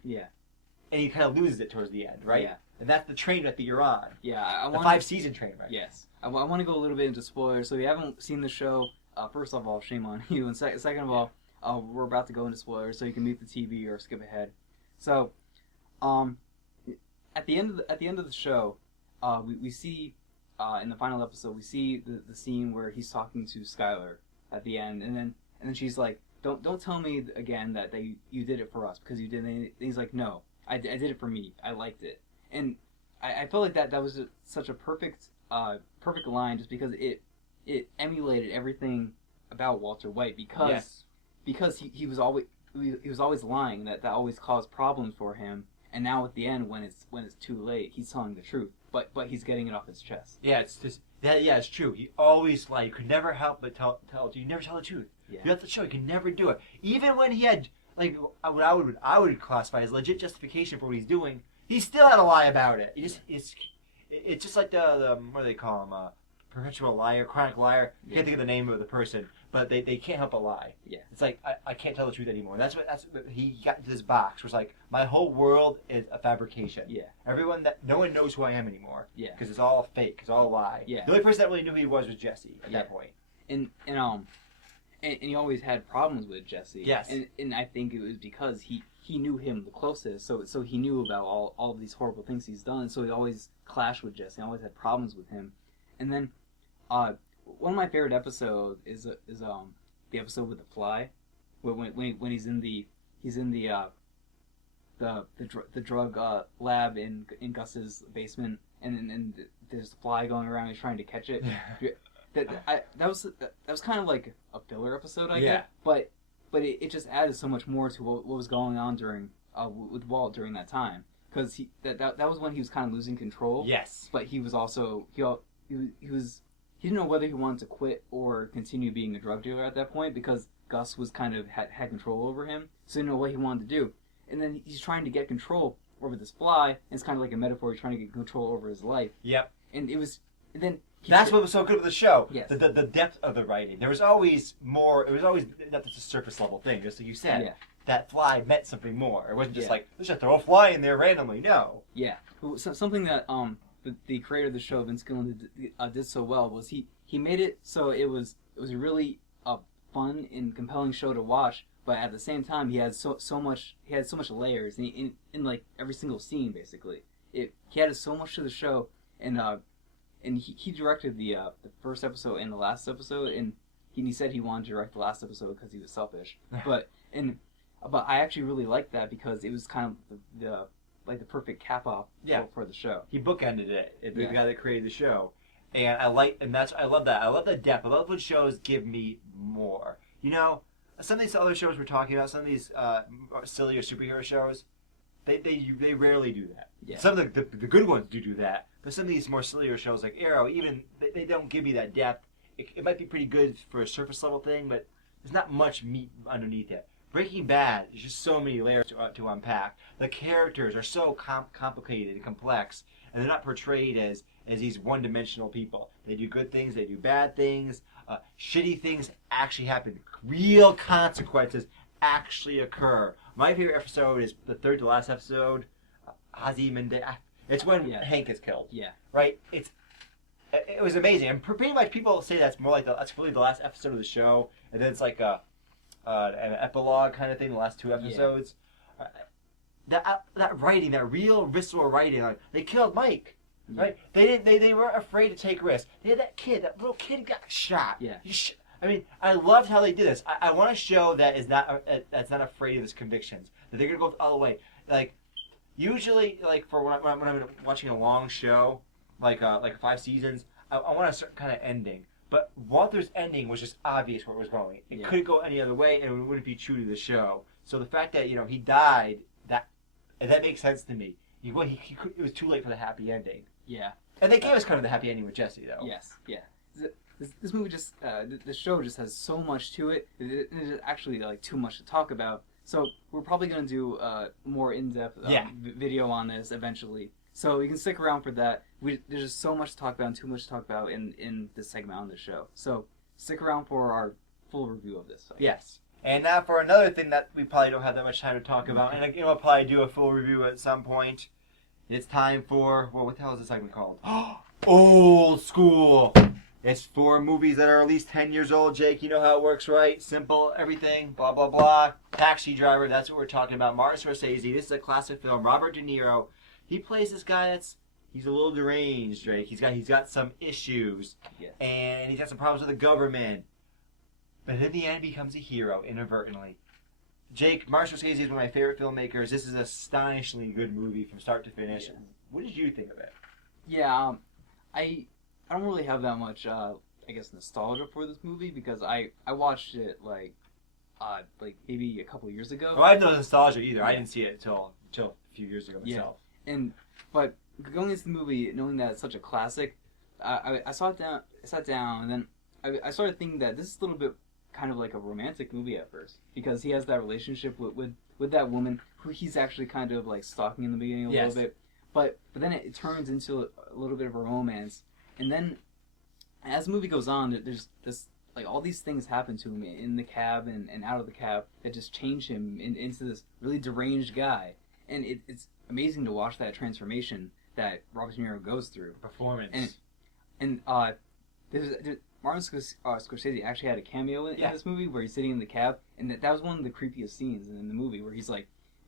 Yeah. And he kind of loses it towards the end, right? Yeah. And that's the train that you're on. Yeah. The 5-season train, right? Yes. I want to go a little bit into spoilers. So if you haven't seen the show, first of all, shame on you. And second of all, we're about to go into spoilers, so you can mute the TV or skip ahead. So, at the end of the show, we see in the final episode, we see the scene where he's talking to Skylar at the end, and then she's like, "Don't tell me again that you did it for us because you did." And he's like, "No, I did it for me. I liked it." And I felt like that was such a perfect line, just because it emulated everything about Walter White, because he was always lying, that always caused problems for him. And now at the end, when it's too late, he's telling the truth, but he's getting it off his chest. Yeah, it's just that. Yeah, it's true. He always lied. You could never help but tell. You never tell the truth. Yeah. You have to show. You can never do it. Even when he had what I would classify as legit justification for what he's doing, he still had to lie about it. It's just like the what do they call him? Perpetual liar, chronic liar. I can't think of the name of the person, but they can't help but lie. Yeah. It's like I can't tell the truth anymore. That's what he got into this box. Where it's like my whole world is a fabrication. Yeah. No one knows who I am anymore. Yeah. Because it's all fake. It's all a lie. Yeah. The only person that really knew who he was Jesse at that point. And he always had problems with Jesse. Yes. And I think it was because he knew him the closest, so he knew about all of these horrible things he's done. So he always clashed with Jesse. Always had problems with him. And then, one of my favorite episodes is the episode with the fly, when he's in the drug lab in Gus's basement, and there's a fly going around. He's trying to catch it. That was kind of like a filler episode, I guess. But it just added so much more to what was going on during with Walt during that time, because that was when he was kind of losing control. Yes. But he was also he didn't know whether he wanted to quit or continue being a drug dealer at that point, because Gus was kind of had control over him, so he didn't know what he wanted to do. And then he's trying to get control over this fly, and it's kind of like a metaphor. He's trying to get control over his life. Yep. And that's what was so good with the show. Yes. The depth of the writing. There was always more. It was always not just a surface level thing. Just like you said, Yeah. that fly meant something more. It wasn't just like, let's just throw a fly in there randomly. No. Yeah. Something that the creator of the show, Vince Gilligan, did so well was he made it so it was a really fun and compelling show to watch, but at the same time he had so much layers in like every single scene. Basically, he added so much to the show, and he directed the first episode and the last episode, and he said he wanted to direct the last episode because he was selfish. but I actually really liked that, because it was kind of the perfect cap off for the show. He bookended it. The guy that created the show, and I love that. I love the depth. I love when shows give me more. Some of these other shows we're talking about, some of these sillier superhero shows, they rarely do that. Yeah. Some of the good ones do that, but some of these more sillier shows like Arrow, even they don't give you that depth. It might be pretty good for a surface level thing, but there's not much meat underneath it. Breaking Bad, there's just so many layers to unpack. The characters are so complicated and complex, and they're not portrayed as these one-dimensional people. They do good things, they do bad things. Shitty things actually happen. Real consequences actually occur. My favorite episode is the third to last episode, Ozymandias. It's when Hank is killed. Yeah. Right? It was amazing. And pretty much people say that's really the last episode of the show, and then it's like an epilogue kind of thing, the last two episodes. That writing, that real visceral writing, like, they killed Mike. right? They weren't afraid to take risks. They had that little kid got shot. Yeah. I mean, I loved how they did this. I want to show that that's not afraid of his convictions. That they're gonna go all the way. Like, usually, like for when I'm watching a long show, like 5 seasons, I want a certain kind of ending. But Walter's ending was just obvious where it was going. It couldn't go any other way, and it wouldn't be true to the show. So the fact that he died, that makes sense to me. It was too late for the happy ending. Yeah. And they gave us kind of the happy ending with Jesse, though. Yes. Yeah. This movie just the show just has so much to it. It is actually like too much to talk about. So we're probably gonna do a more in-depth video on this eventually. So you can stick around for that. There's just so much to talk about and too much to talk about in this segment on the show. So stick around for our full review of this. Yes. And now for another thing that we probably don't have that much time to talk about, and we'll probably do a full review at some point. It's time for, what the hell is this segment called? Old School. It's for movies that are at least 10 years old. Jake, you know how it works, right? Simple, everything, blah, blah, blah. Taxi Driver, that's what we're talking about. Martin Scorsese, this is a classic film. Robert De Niro, he plays this guy he's a little deranged, Drake. He's got some issues, and he's got some problems with the government. But in the end, becomes a hero, inadvertently. Jake, Martin Scorsese is one of my favorite filmmakers. This is an astonishingly good movie from start to finish. Yeah. What did you think of it? Yeah, I don't really have that much, nostalgia for this movie because I watched it like maybe a couple years ago. Well, I have no nostalgia either. Yeah. I didn't see it until a few years ago myself. Yeah, but going into the movie, knowing that it's such a classic, I sat down, and then I started thinking that this is a little bit kind of like a romantic movie at first because he has that relationship with that woman who he's actually kind of like stalking in the beginning a little bit, but then it turns into a little bit of a romance, and then as the movie goes on, there's this like all these things happen to him in the cab and out of the cab that just change him into this really deranged guy, and it's amazing to watch that transformation that Robert De Niro goes through. Performance. And Martin Scorsese actually had a cameo in this movie where he's sitting in the cab, and that was one of the creepiest scenes in the movie where he's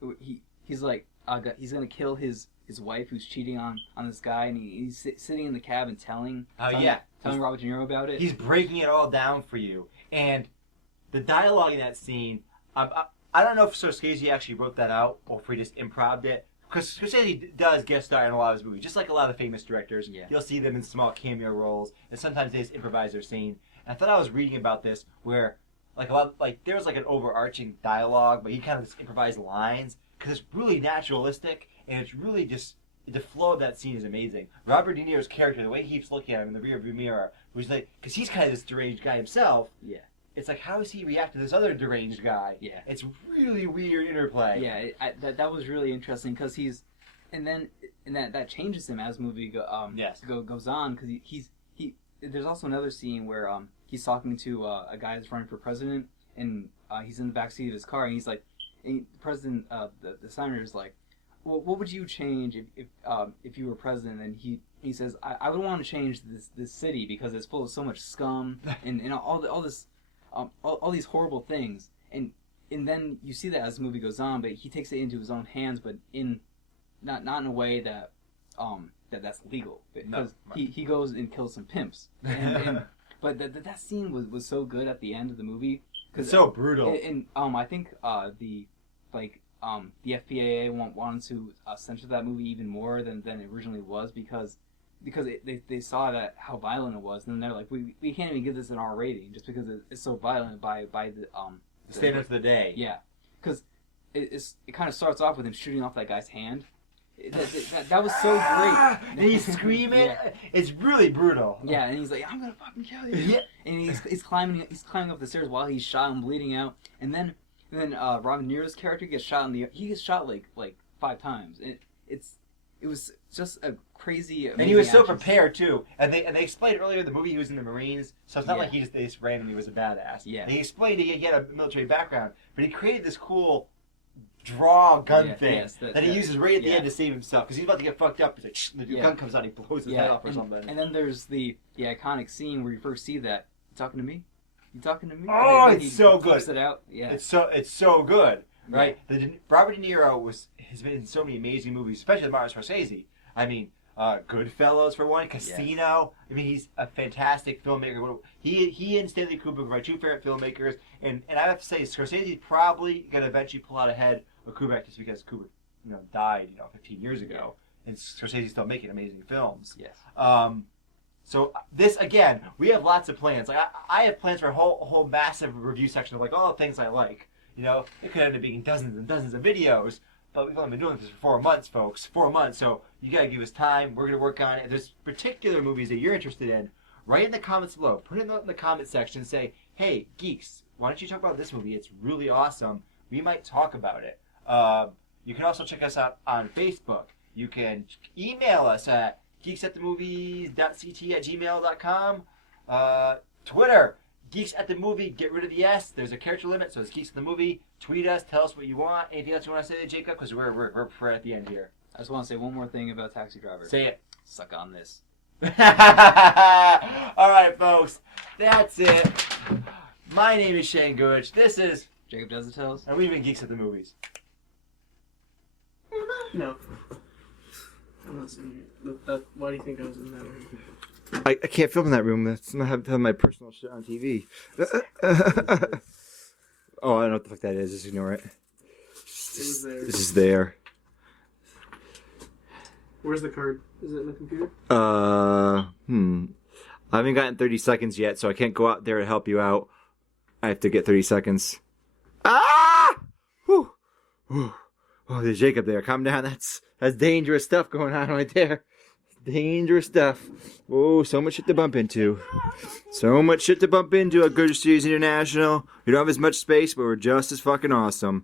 gonna kill his wife who's cheating on this guy, and he's sitting in the cab and telling Robert De Niro about it. He's breaking it all down for you, and the dialogue in that scene. I don't know if Scorsese actually wrote that out or if he just improv'd it. Because Scorsese does guest star in a lot of his movies, just like a lot of the famous directors. Yeah. You'll see them in small cameo roles, and sometimes they just improvise their scene. And I thought I was reading about this where, there was like an overarching dialogue, but he kind of just improvised lines because it's really naturalistic, and it's really just the flow of that scene is amazing. Robert De Niro's character, the way he keeps looking at him in the rearview mirror, was like, because he's kind of this deranged guy himself. Yeah. It's like, how does he react to this other deranged guy? Yeah. It's really weird interplay. Yeah, that was really interesting because that changes him as the movie goes on because there's also another scene where he's talking to a guy that's running for president, and he's in the backseat of his car, and he's like, and the president, the senator's like, well, what would you change if you were president? And he says, I would want to change this city because it's full of so much scum and all this. All these horrible things, and then you see that as the movie goes on, but he takes it into his own hands, but not in a way that's legal, because he goes and kills some pimps, but that scene was so good at the end of the movie, it's so brutal, and I think the FPAA wanted to censor that movie even more than it originally was because they saw that how violent it was, and then they're like, we can't even give this an R rating just because it's so violent by the standards of the day. Yeah, because it kind of starts off with him shooting off that guy's hand. That was so great. And he's screaming. Yeah. It's really brutal. Yeah, and he's like, I'm gonna fucking kill you. Yeah, and he's climbing up the stairs while he's shot and bleeding out, and then Robert De Niro's character gets shot he gets shot like 5 times. It was just a crazy, amazing and he was so action prepared too. And they explained earlier in the movie he was in the Marines, so it's not like they just randomly was a badass. Yeah. They explained he had a military background, but he created this cool draw gun thing that he uses right at the end to save himself because he's about to get fucked up. He's like, the gun comes out, he blows his head off or something. And then there's the iconic scene where you first see that. You talking to me? You talking to me? Oh, it's so good. It out. Yeah. It's so good. Right? Robert De Niro has been in so many amazing movies, especially with Martin Scorsese. I mean, Goodfellas for one, Casino. Yes. I mean, he's a fantastic filmmaker. He and Stanley Kubrick are my two favorite filmmakers, and I have to say, Scorsese's probably gonna eventually pull out ahead of Kubrick just because Kubrick, died 15 years ago, and Scorsese's still making amazing films. Yes. So this again, we have lots of plans. Like I have plans for a whole massive review section of like all the things I like. It could end up being dozens and dozens of videos. But we've only been doing this for 4 months, folks. 4 months. So you gotta give us time. We're gonna work on it. If there's particular movies that you're interested in, write in the comments below. Put it in the comment section and say, hey, geeks, why don't you talk about this movie? It's really awesome. We might talk about it. You can also check us out on Facebook. You can email us at geeksatthemovies.ct@gmail.com. Twitter, Geeks at the Movie, get rid of the S. There's a character limit, so it's Geeks at the Movie. Tweet us, tell us what you want. Anything else you want to say, Jacob? Because we're at the end here. I just want to say one more thing about Taxi Driver. Say it. Suck on this. All right, folks. That's it. My name is Shane Gooch. This is Jacob Does the Tells. And we've been Geeks at the Movies. No. I'm not sitting here. Why do you think I was in that room? I can't film in that room. That's not have my personal shit on TV. Oh, I don't know what the fuck that is. Just ignore it. It was there. This is there. Where's the card? Is it in the computer? I haven't gotten 30 seconds yet, so I can't go out there to help you out. I have to get 30 seconds. Ah! Whew. Whew. Oh, there's Jacob there. Calm down. That's dangerous stuff going on right there. Dangerous stuff. Whoa, so much shit to bump into. So much shit to bump into at Good Series International. We don't have as much space, but we're just as fucking awesome.